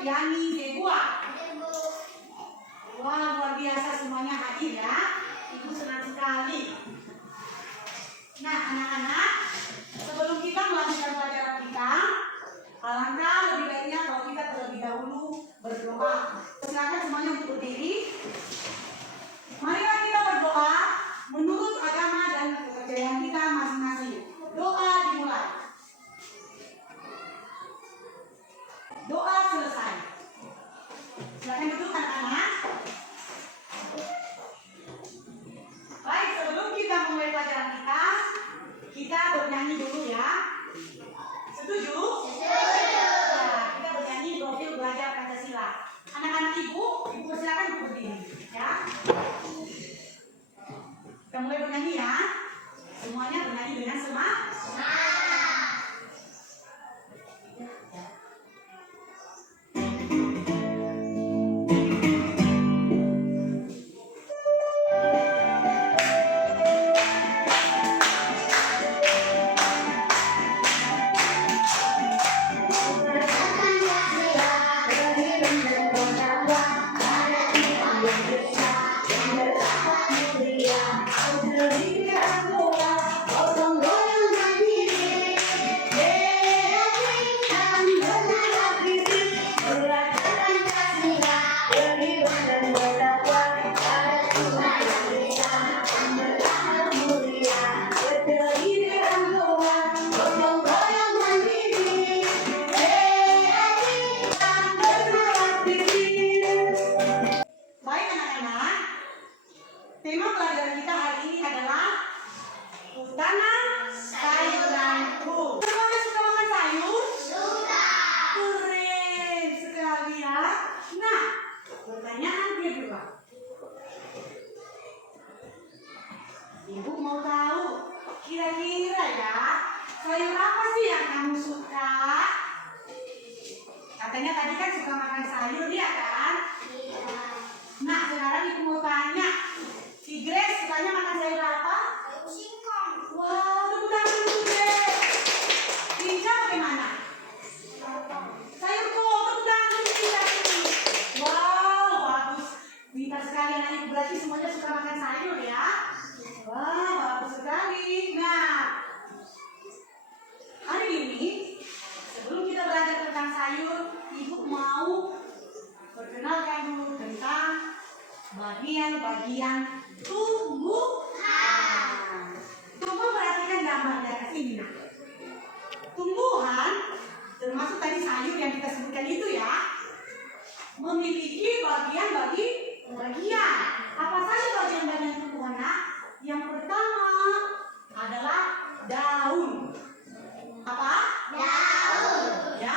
Yani Zebua. Wah, luar biasa semuanya hadir ya. Ibu senang sekali. Nah, anak-anak, sebelum kita melanjutkan pelajaran kita, alangkah lebih baiknya kalau kita terlebih dahulu berdoa. Silakan semuanya untuk berdiri. Marilah kita berdoa menurut agama dan kepercayaan kita masing-masing. Doa dimulai. Doa selesai. Silakan duduk anak-anak. Baik, sebelum kita mulai pelajaran kita bernyanyi dulu ya. Setuju? Setuju. Nah, kita bernyanyi profil belajar Pancasila. Anak-anak ibu silakan untuk berdiri ya. Kita mulai bernyanyi ya. Semuanya bernyanyi dengan semangat. Tema pelajaran kita hari ini adalah Tanam sayuranku. Semuanya suka makan sayur? Suka. Keren sekali ya. Nah, pertanyaan kedua. Ibu mau tahu kira-kira ya sayur apa sih yang kamu suka? Katanya tadi kan suka makan sayur ya kan? Nah, sekarang ibu mau tanya. Si Grace sukanya makan sayur apa? Sayur singkong. Wow, tepuk tangan untuk Grace. Cinca bagaimana? Sayur kol, tepuk tangan untuk Cinca ini. Wow, bagus. Pintar sekali anak ibu, berarti semuanya suka makan sayur ya. Wow, bagus sekali. Nah, hari ini sebelum kita belajar tentang sayur, ibu mau perkenalkan dulu tentang bagian-bagian tumbuhan. Coba perhatikan gambar di atas ini. Nah, tumbuhan termasuk tadi sayur yang kita sebutkan itu ya, memiliki bagian. Apa saja bagian-bagian tumbuhan? Nah, yang pertama adalah daun. Apa? Daun. Ya,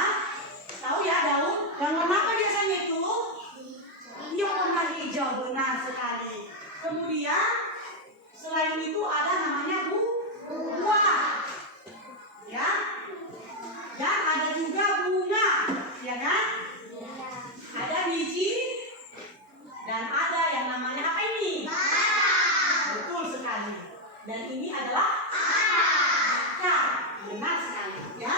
tahu ya daun. Dan warna apa biasanya itu? Yang warna hijau, benar sekali. Kemudian selain itu ada namanya buah, ya, dan ada juga bunga, ya kan? Ada biji dan ada yang namanya apa ini? Betul sekali. Dan ini adalah akar, benar sekali, ya.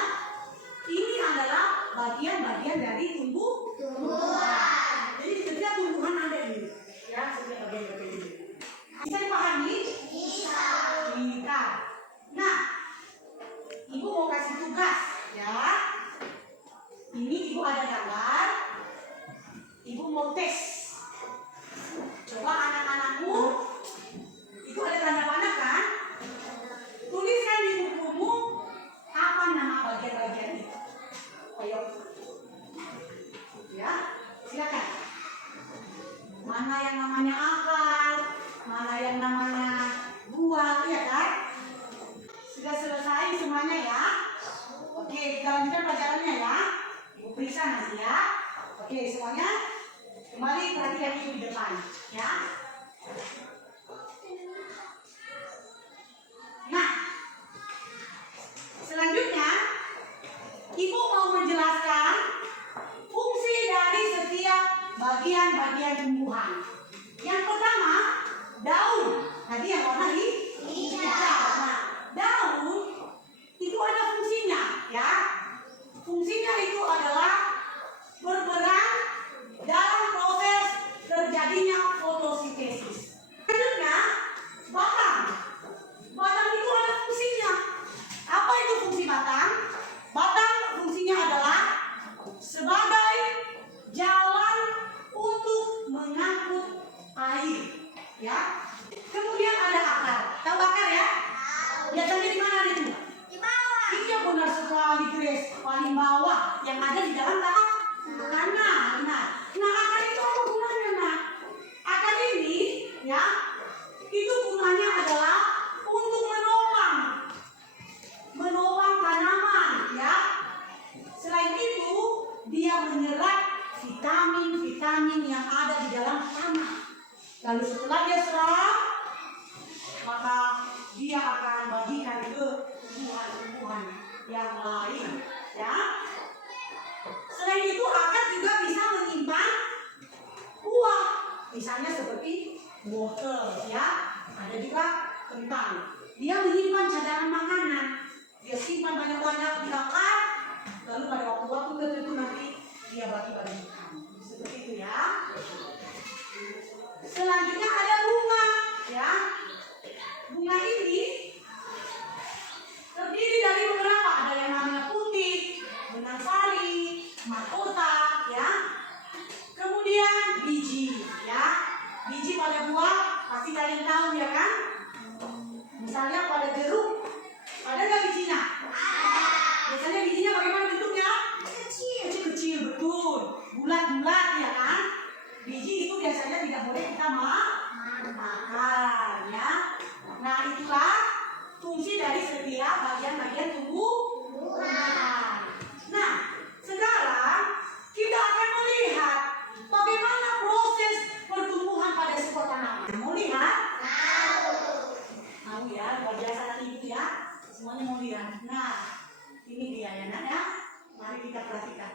Ini adalah bagian-bagian dari tumbuhan. Jadi setiap tumbuhan ada ini, ya, setiap bagian-bagian ini. Bisa dipahami? Bisa. Nah, ibu mau kasih tugas, ya. Ini ibu ada gambar. Ibu mau tes. Coba anak-anakmu, itu ada tanda panah kan? Tuliskan di bukumu apa nama bagian-bagian itu. Ayo. Ya, silakan. Mana yang namanya akar, mana yang namanya buah, ya kan? Sudah selesai semuanya ya? Oke, kita lanjutkan pelajarannya ya. Ibu periksa nanti ya. Oke, semuanya kembali perhatikan ibu di depan, ya. Nah, selanjutnya ibu mau menjelaskan fungsi dari setiap bagian-bagian tumbuhan. Yang pertama, daun. Tadi yang warna hijau. Nah, daun itu ada fungsinya, ya. Fungsinya itu adalah berperan menyerap vitamin-vitamin yang ada di dalam tanah. Lalu setelah dia serap, maka dia akan bagikan ke tumbuhan-tumbuhan yang lain, ya. Selain itu akar juga bisa menyimpan buah, misalnya seperti wortel, ya. Ada juga kentang. Dia menyimpan cadangan makanan. Dia simpan banyak-banyak di akar, lalu pada waktu-waktu tertentu nanti dia bagi pada ikan. Seperti itu, ya. Selanjutnya ada bunga, ya. Bunga ini terdiri dari beberapa, ada yang namanya putih, benang sari, mahkota, ya. Kemudian biji, ya. Biji pada buah pasti kalian tahu, ya kan? Misalnya pada jeruk, ada nggak bijinya? Biasanya bijinya bagaimana bentuknya? Kecil-kecil, betul. Bulat-bulat, ya kan? Biji itu biasanya tidak boleh kita makan, ya. Nah, itulah fungsi dari setiap bagian-bagian tumbuhan. Nah, sekarang kita akan melihat bagaimana proses pertumbuhan pada sebuah tanaman. Mau lihat? Mau ya, luar biasa nanti ibu ya. Semuanya mau lihat. Nah, ini dia ya nak ya. Mari kita perhatikan.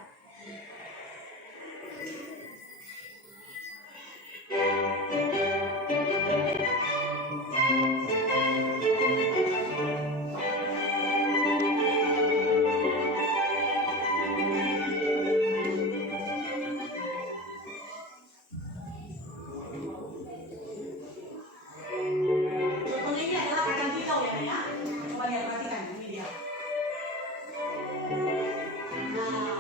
Contohnya ini adalah kacang hijau ya, ya. Coba lihat, perhatikan ini dia. Nah,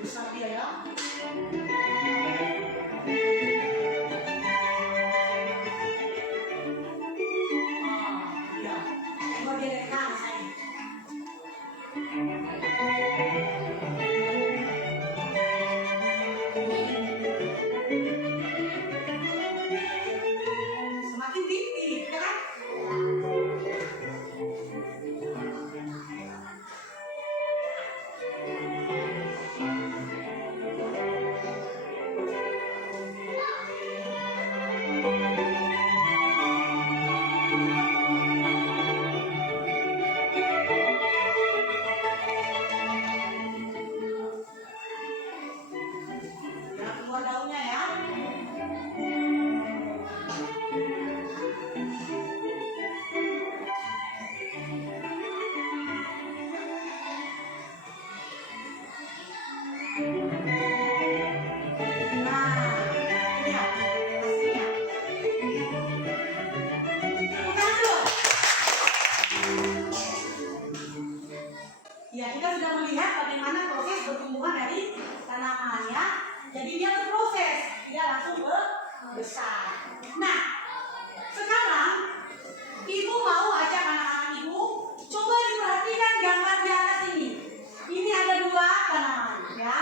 besar dia ya. Ya. Coba dia dari kanan saya. Semakin tinggi, ya kan? Ya, keluar daunnya ya. Nah, ini ya, hasilnya. Tepuk tangan dulu. Ya, kita sudah melihat bagaimana proses pertumbuhan dari tanaman ya. Jadi dia berproses, dia langsung besar. Nah, sekarang ibu mau ajak anak-anak ibu coba diperhatikan gambar di atas ini. Ini ada dua tanaman ya.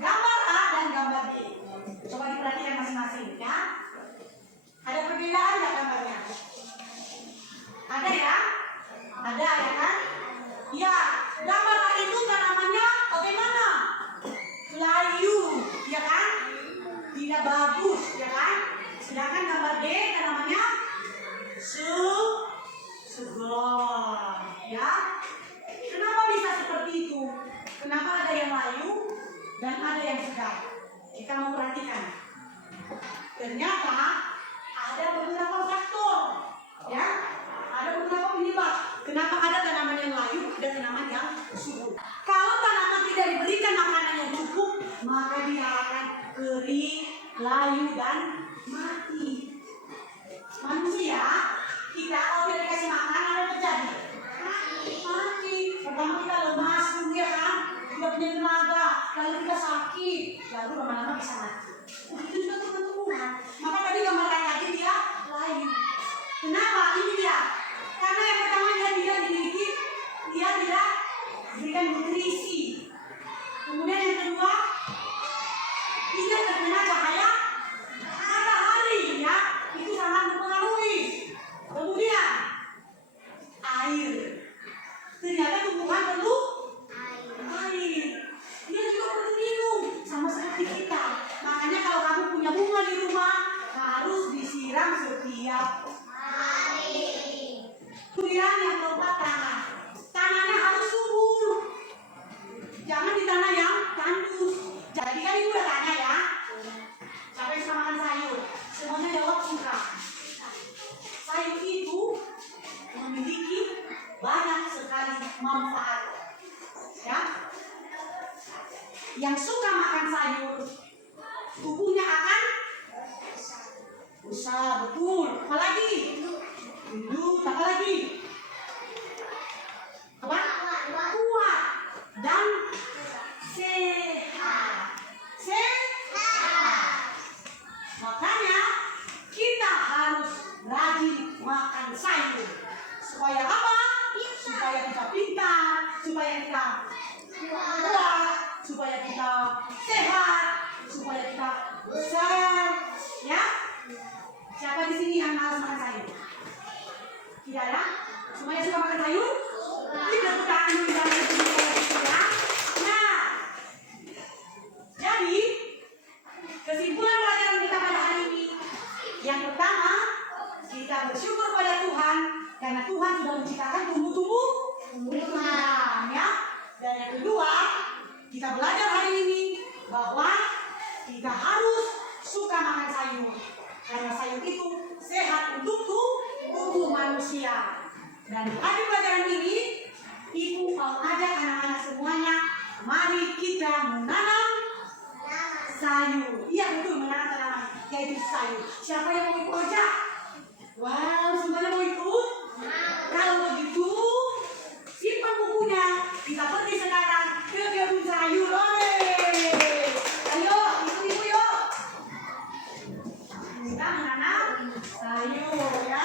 Gambar A dan gambar B. Coba diperhatikan masing-masing ya. Ada perbedaan nggak gambarnya? Ada ya? Ada ya kan? Ya, gambar A itu tanamannya bagaimana? Layu, ya kan? Tidak bagus, ya kan? Sedangkan gambar B tanamannya segar, ya. Kenapa bisa seperti itu? Kenapa ada yang layu dan ada yang segar? Kita mau perhatikan. Ternyata ada beberapa faktor, ya. Ada beberapa penyebab. Kenapa ada tanaman yang layu dan tanaman yang subur? Kalau tanaman tidak diberikan makanan yang cukup, maka dia akan kering, layu dan mati. Manusia, kita kalau tidak dikasih makan, apa yang terjadi? Mati. Pertama kita lemas, ya kan? Tidak punya tenaga, lalu kita sakit, lalu lama-lama bisa mati. di rumah harus disiram setiap hari. Kemudian yang keempat, tanah. Tanahnya harus subur. Jangan di tanah yang tandus. Jadi kan ibu udah tanya ya. Siapa yang suka makan sayur? Semuanya jawab suka. Sayur itu memiliki banyak sekali manfaat. Ya. Yang suka makan sayur, tubuhnya akan besar, betul. Apalagi? Hidup, apa lagi? Apa? Kuat dan sehat. Sehat. Makanya kita harus rajin makan sayur. Supaya apa? Supaya kita pintar, supaya kita kuat, supaya kita sehat, supaya kita besar. Ya? Siapa di sini yang malas makan sayur? Tidak ya? Semuanya suka makan sayur? Tidak bukan ya. Nah, jadi kesimpulan pelajaran kita pada hari ini, yang pertama, kita bersyukur pada Tuhan karena Tuhan sudah menciptakan tumbuh-tumbuh ya. Dan yang kedua, kita belajar hari ini bahwa kita harus suka makan sayur karena sayur itu sehat untuk tubuh manusia. Dan di akhir pelajaran ini, Ibu mau ajak anak-anak semuanya, mari kita menanam sayur. Iya betul, menanam tanaman, yaitu sayur. Siapa yang mau ikut ajak? Wow, semuanya mau ikut? Kalau begitu, simpan bukunya. Kita pergi sekarang ke kebun sayur. Ayo, ikut ibu yuk. Kita menanam sayur ya.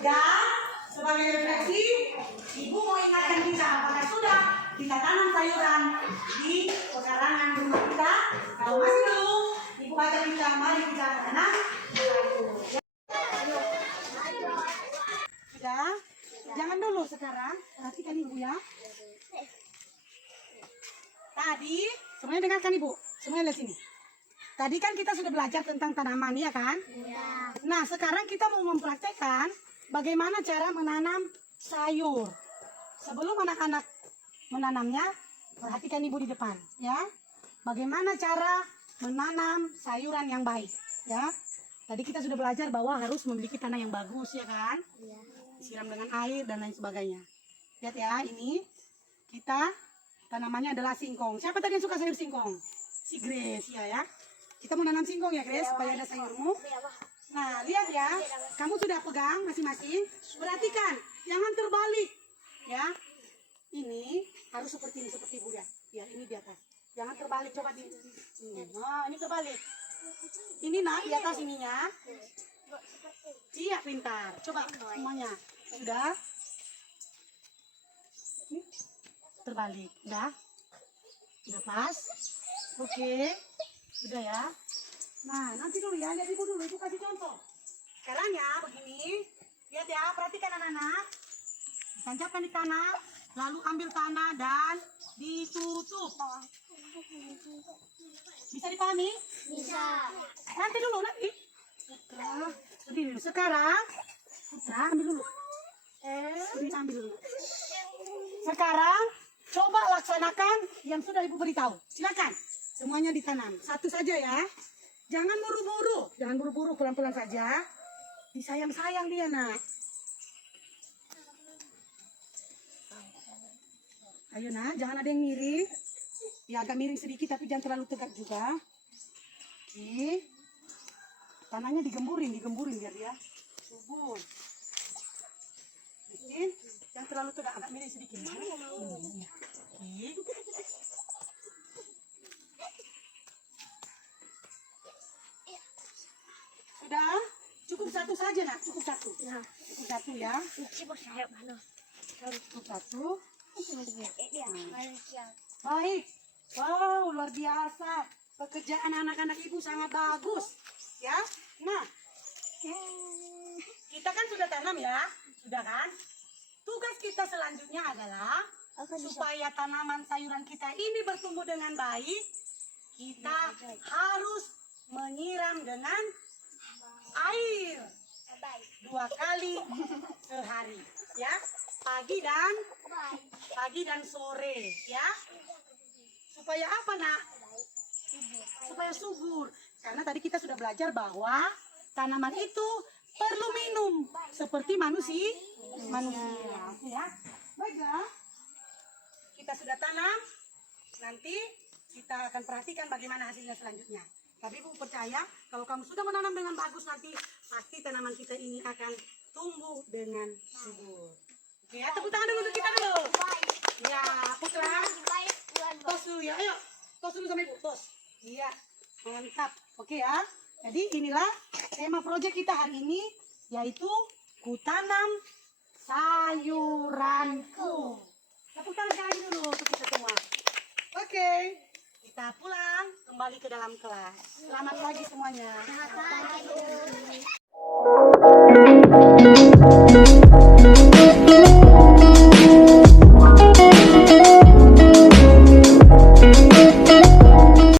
Dan sebagai refleksi, ibu mau ingatkan kita apakah sudah kita tanam sayuran di pekarangan rumah kita. Kalau masih belum, ibu ajak kita, mari kita menanam sayur. Sudah? Jangan dulu sekarang, perhatikan ibu ya. Tadi, semuanya dengarkan ibu, semuanya lihat sini. Tadi kan kita sudah belajar tentang tanaman ya kan? Ya. Nah sekarang kita mau mempraktekkan bagaimana cara menanam sayur. Sebelum anak-anak menanamnya, perhatikan ibu di depan ya. Bagaimana cara menanam sayuran yang baik ya. Tadi kita sudah belajar bahwa harus memiliki tanah yang bagus ya kan? Ya. Siram dengan air dan lain sebagainya. Lihat ya, ini kita tanamannya adalah singkong. Siapa tadi yang suka sayur singkong? Si Grace ya. Kita mau nanam singkong ya Grace, supaya ada sayurmu. Nah lihat ya, kamu sudah pegang masing-masing. Perhatikan, jangan terbalik ya. Ini harus seperti ini, seperti Buddha. Ya ini di atas. Jangan terbalik, coba di sini. Nah ini terbalik. Ini nak di atas ininya. Iya pintar. Coba semuanya. Sudah. Ini terbalik. Udah. Sudah pas. Oke. Sudah ya. Nah, nanti dulu ya, lihat ibu dulu, ibu kasih contoh. Sekarang ya, begini. Lihat ya, perhatikan anak-anak. Tancapkan di tanah, lalu ambil tanah dan ditutup. Bisa dipahami? Bisa. Nanti dulu, nanti. Sekarang, Putra, ambil dulu. Ambil dulu. Sekarang, coba laksanakan yang sudah ibu beritahu. Silakan. Semuanya ditanam. Satu saja ya. Jangan buru-buru. Jangan buru-buru, pelan-pelan saja. Disayang-sayang dia nak. Ayo nak, jangan ada yang miring. Ya agak miring sedikit tapi jangan terlalu tegak juga. Oke. Tanahnya digemburin biar dia subur. Bikin. Jangan terlalu tegak, agak miring sedikit. Oke. Sudah? Cukup satu saja nak, cukup satu. Cukup satu ya. Cukup satu. Baik. Wow, luar biasa. Pekerjaan anak-anak ibu sangat bagus. Ya. Nah, kita kan sudah tanam ya. Sudah kan? Tugas kita selanjutnya adalah supaya tanaman sayuran kita ini bertumbuh dengan baik, kita harus menyiram dengan air 2 kali sehari, ya. Pagi dan sore, ya. Supaya apa, Nak? Supaya subur. Karena tadi kita sudah belajar bahwa tanaman itu perlu minum seperti manusia. Ya. Baiklah. Kita sudah tanam. Nanti kita akan perhatikan bagaimana hasilnya selanjutnya. Tapi Ibu percaya kalau kamu sudah menanam dengan bagus, nanti pasti tanaman kita ini akan tumbuh dengan subur. Oke, ya, tepuk tangan dulu untuk kita dulu. Ya, Putra. Tos dulu ya, ayo. Tos dulu sama Ibu, tos. Iya, mantap. Oke ya. Jadi inilah tema proyek kita hari ini, yaitu kutanam sayuranku. Tepuk tangan sekali lagi dulu untuk kita semua. Oke, kita pulang kembali ke dalam kelas. Selamat pagi semuanya. Selamat pagi.